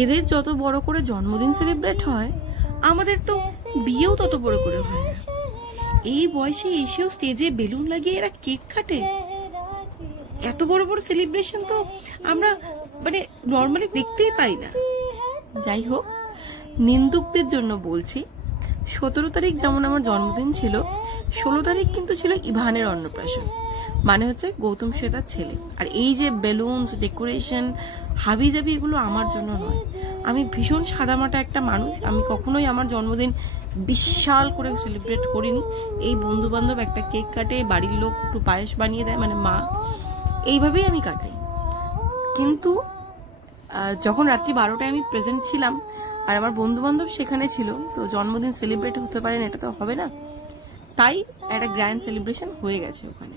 এদের যত বড় করে জন্মদিন সেলিব্রেট হয়, আমাদের তো বিয়েও তত বড় করে হয় না। এই বয়সে এসেও স্টেজে বেলুন লাগিয়ে এরা কেক কাটে। এত বড় বড় সেলিব্রেশন তো আমরা মানে নর্মালি দেখতেই পাই না। যাই হোক, নিন্দুকদের জন্য বলছি, 17 তারিখ যেমন আমার জন্মদিন ছিল, 16 তারিখ কিন্তু ছিল ইভানের অন্নপ্রাশন, মানে হচ্ছে গৌতম শ্বেতার ছেলে। আর এই যে বেলুনস, ডেকোরেশন, হাবি জাবি, এগুলো আমার জন্য নয়। আমি ভীষণ সাদামাটা একটা মানুষ। আমি কখনোই আমার জন্মদিন বিশাল করে সেলিব্রেট করিনি। এই বন্ধু বান্ধব একটা কেক কাটে, বাড়ির লোক একটু পায়েস বানিয়ে দেয়, মানে মা, এইভাবেই আমি কাটাই। কিন্তু যখন রাত্রি 12টায় আমি প্রেজেন্ট ছিলাম আর আমার বন্ধু বান্ধব সেখানে ছিল, তো জন্মদিন সেলিব্রেট হতে পারে না, এটা তো হবে না। তাই একটা গ্র্যান্ড সেলিব্রেশন হয়ে গেছে ওখানে।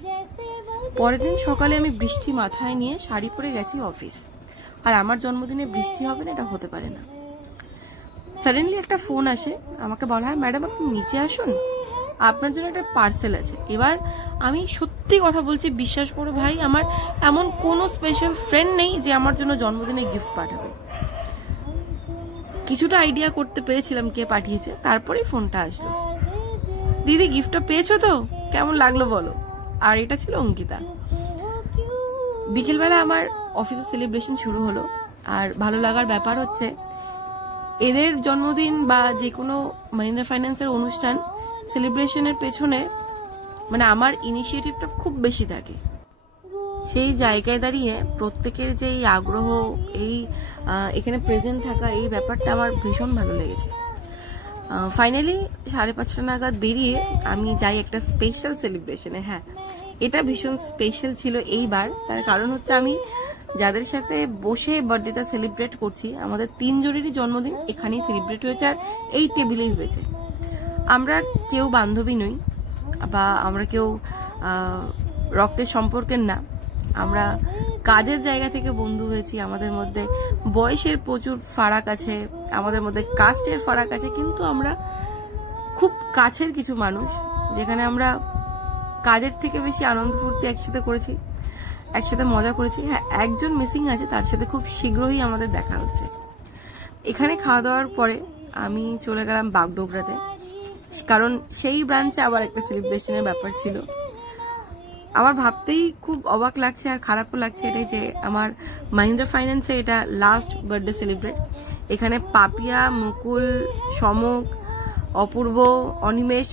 পরের দিন সকালে আমি বৃষ্টি মাথায় নিয়ে শাড়ি পরে গেছি অফিস। আর আমার জন্মদিনে বৃষ্টি হবে না, এটা হতে পারে না। সাডেনলি একটা ফোন আসে, আমাকে বলা হয়, ম্যাডাম আপনি নিচে আসুন, আপনার জন্য একটা পার্সেল আছে। এবার আমি সত্যি কথা বলছি, বিশ্বাস করো ভাই, আমার এমন কোনো স্পেশাল ফ্রেন্ড নেই যে আমার জন্য জন্মদিনে গিফট পাঠাবে। কিছুটা আইডিয়া করতে পেরেছিলাম কে পাঠিয়েছে, তারপরেই ফোনটা আসলো, দিদি গিফটটা পেয়েছো তো, কেমন লাগলো বলো। আর এটা ছিল অঙ্কিতা। বিকেলবেলা আমার অফিসে সেলিব্রেশন শুরু হলো। আর ভালো লাগার ব্যাপার হচ্ছে, এদের জন্মদিন বা যে কোনো মাহিন্দ্রা ফাইন্যান্সের অনুষ্ঠান সেলিব্রেশনের পেছনে মানে আমার ইনিশিয়েটিভটা খুব বেশি থাকে। সেই জায়গায় দাঁড়িয়ে প্রত্যেকের যে এই আগ্রহ, এই এখানে প্রেজেন্ট থাকা, এই ব্যাপারটা আমার ভীষণ ভালো লেগেছে। ফাইনালি 5:30 নাগাদ বেরিয়ে আমি যাই একটা স্পেশাল সেলিব্রেশনে। হ্যাঁ, এটা ভীষণ স্পেশাল ছিল এইবার। তার কারণ হচ্ছে, আমি যাদের সাথে বসে বার্থডেটা সেলিব্রেট করছি, আমাদের 3 জনেরই জন্মদিন এখানেই সেলিব্রেট হয়েছে, আর এই টেবিলেই হয়েছে। আমরা কেউ বান্ধবী নই বা আমরা কেউ রক্তের সম্পর্কের না, আমরা কাজের জায়গা থেকে বন্ধু হয়েছি। আমাদের মধ্যে বয়সের প্রচুর ফারাক আছে, আমাদের মধ্যে কাস্টের ফারাক আছে, কিন্তু আমরা খুব কাছের কিছু মানুষ, যেখানে আমরা কাজের থেকে বেশি আনন্দ ফুর্তি একসাথে করেছি, একসাথে মজা করেছি। হ্যাঁ, একজন মিসিং আছে, তার সাথে খুব শীঘ্রই আমাদের দেখা হচ্ছে। এখানে খাওয়া দাওয়ার পরে আমি চলে গেলাম বাগডোগরাতে, কারণ সেই ব্রাঞ্চে আবার একটা সেলিব্রেশনের ব্যাপার ছিল। আমার ভাবতেই খুব অবাক লাগছে আর খারাপও লাগছে এটাই যে আমার মাহিন্দ্রা ফাইন্যান্সে এটা লাস্ট বার্থডে সেলিব্রেট। এখানে পাপিয়া, মুকুল, সমক, অপূর্ব, অনিমেষ,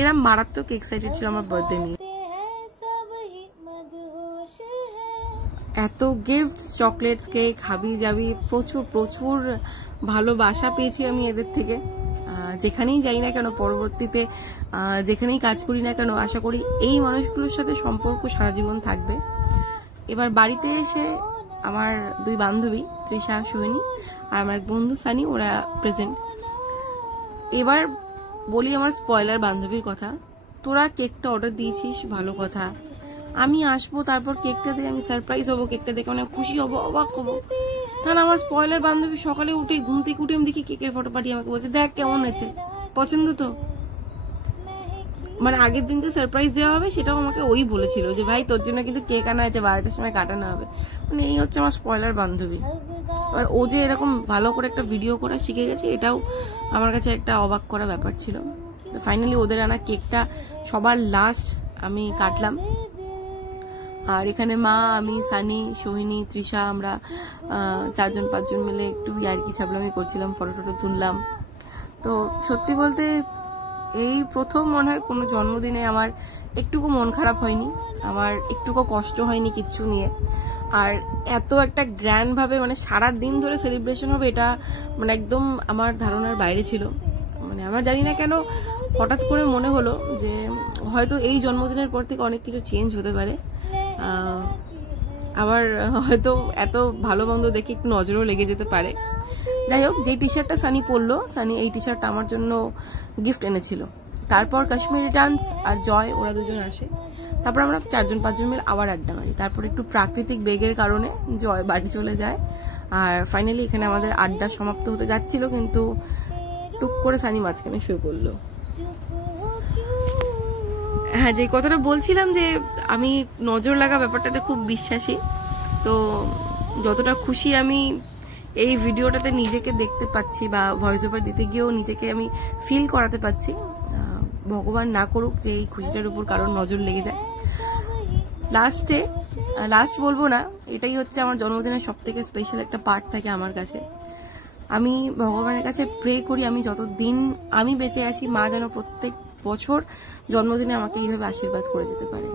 এরা মারাত্মক এক্সাইটেড ছিল আমার বার্থডে নিয়ে। এত গিফট, চকলেটস, কেক, হাবি জাবি, প্রচুর প্রচুর ভালোবাসা পেয়েছি আমি এদের থেকে। যেখানেই যাই না কেন, পরবর্তীতে যেখানেই কাজ করি না কেন, আশা করি এই মানুষগুলোর সাথে সম্পর্ক সারা জীবন থাকবে। এবার বাড়িতে এসে আমার 2 বান্ধবী, তৃষা, সোহিনী, আর আমার এক বন্ধু সানি, ওরা প্রেজেন্ট। এবার বলি আমার স্পয়লার বান্ধবীর কথা। তোরা কেকটা অর্ডার দিয়েছিস, ভালো কথা, আমি আসবো, তারপর কেকটা দিয়ে আমি সারপ্রাইজ হবো, কেকটা দেখে মানে খুশি হবো, অবাক হবো। কারণ আমার স্পয়লার বান্ধবী সকালে উঠে ঘুম থেকে উঠে আমি দেখি কেকের ফটো পাঠিয়ে আমাকে বলছে, দেখ কেমন হয়েছে, পছন্দ তো। মানে আগের দিন যে সারপ্রাইজ দেওয়া হবে সেটাও আমাকে ওই বলেছিল যে ভাই তোর জন্য কিন্তু কেক আনা আছে, 12টার সময় কাটানো হবে। মানে এই হচ্ছে আমার স্পয়লার বান্ধবী। আর ও যে এরকম ভালো করে একটা ভিডিও করা শিখে গেছে, এটাও আমার কাছে একটা অবাক করা ব্যাপার ছিল। তো ফাইনালি ওদের আনা কেকটা সবার লাস্ট আমি কাটলাম। আর এখানে মা, আমি, সানি, সোহিনী, তৃষা, আমরা 4-5 মিলে একটু ইয়ার্কি ছাবলামি করছিলাম, ফটো টটো তুললাম। তো সত্যি বলতে এই প্রথম মনে হয় কোনো জন্মদিনে আমার একটুকু মন খারাপ হয়নি, আমার একটুকু কষ্ট হয়নি কিচ্ছু নিয়ে। আর এত একটা গ্র্যান্ড ভাবে মানে সারা দিন ধরে সেলিব্রেশন হবে, এটা মানে একদম আমার ধারণার বাইরে ছিল। মানে আমার জানি না কেন হঠাৎ করে মনে হলো যে হয়তো এই জন্মদিনের পর থেকে অনেক কিছু চেঞ্জ হতে পারে। আবার হয়তো এত ভালো মন্দ দেখে একটু নজরও লেগে যেতে পারে। যাই হোক, যে টি শার্টটা সানি পরলো, সানি এই টি শার্টটা আমার জন্য গিফট এনেছিল। তারপর কাশ্মীরি ডান্স আর জয়, ওরা 2জন আসে। তারপর আমরা 4-5 মিলে আবার আড্ডা মারি। তারপর একটু প্রাকৃতিক বেগের কারণে জয় বাড়ি চলে যায়। আর ফাইনালি এখানে আমাদের আড্ডা সমাপ্ত হতে যাচ্ছিল, কিন্তু টুক করে সানি মাঝখানে শুয়ে পড়লো। হ্যাঁ, যে কথাটা বলছিলাম যে আমি নজর লাগা ব্যাপারটাতে খুব বিশ্বাসী। তো যতটা খুশি আমি এই ভিডিওটাতে নিজেকে দেখতে পাচ্ছি বা ভয়েস ওভার দিতে গিয়েও নিজেকে আমি ফিল করাতে পাচ্ছি। ভগবান না করুক যে এই খুশিটার উপর কারোর নজর লেগে যায়। লাস্ট বলবো না, এটাই হচ্ছে আমার জন্মদিনের সব থেকে স্পেশাল একটা পার্ট থাকে আমার কাছে। আমি ভগবানের কাছে প্রে করি আমি যতদিন আমি বেঁচে আছি মা যেন প্রত্যেক বছর জন্মদিনে আমাকে এইভাবে আশীর্বাদ করে যেতে পারে।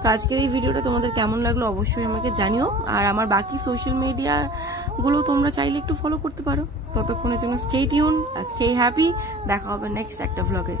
তো আজকের এই ভিডিওটা তোমাদের কেমন লাগলো অবশ্যই আমাকে জানিও। আর আমার বাকি সোশ্যাল মিডিয়াগুলো তোমরা চাইলে একটু ফলো করতে পারো। ততক্ষণের জন্য স্টে টিউন আর স্টে হ্যাপি। দেখা হবে নেক্সট একটা ভ্লগে।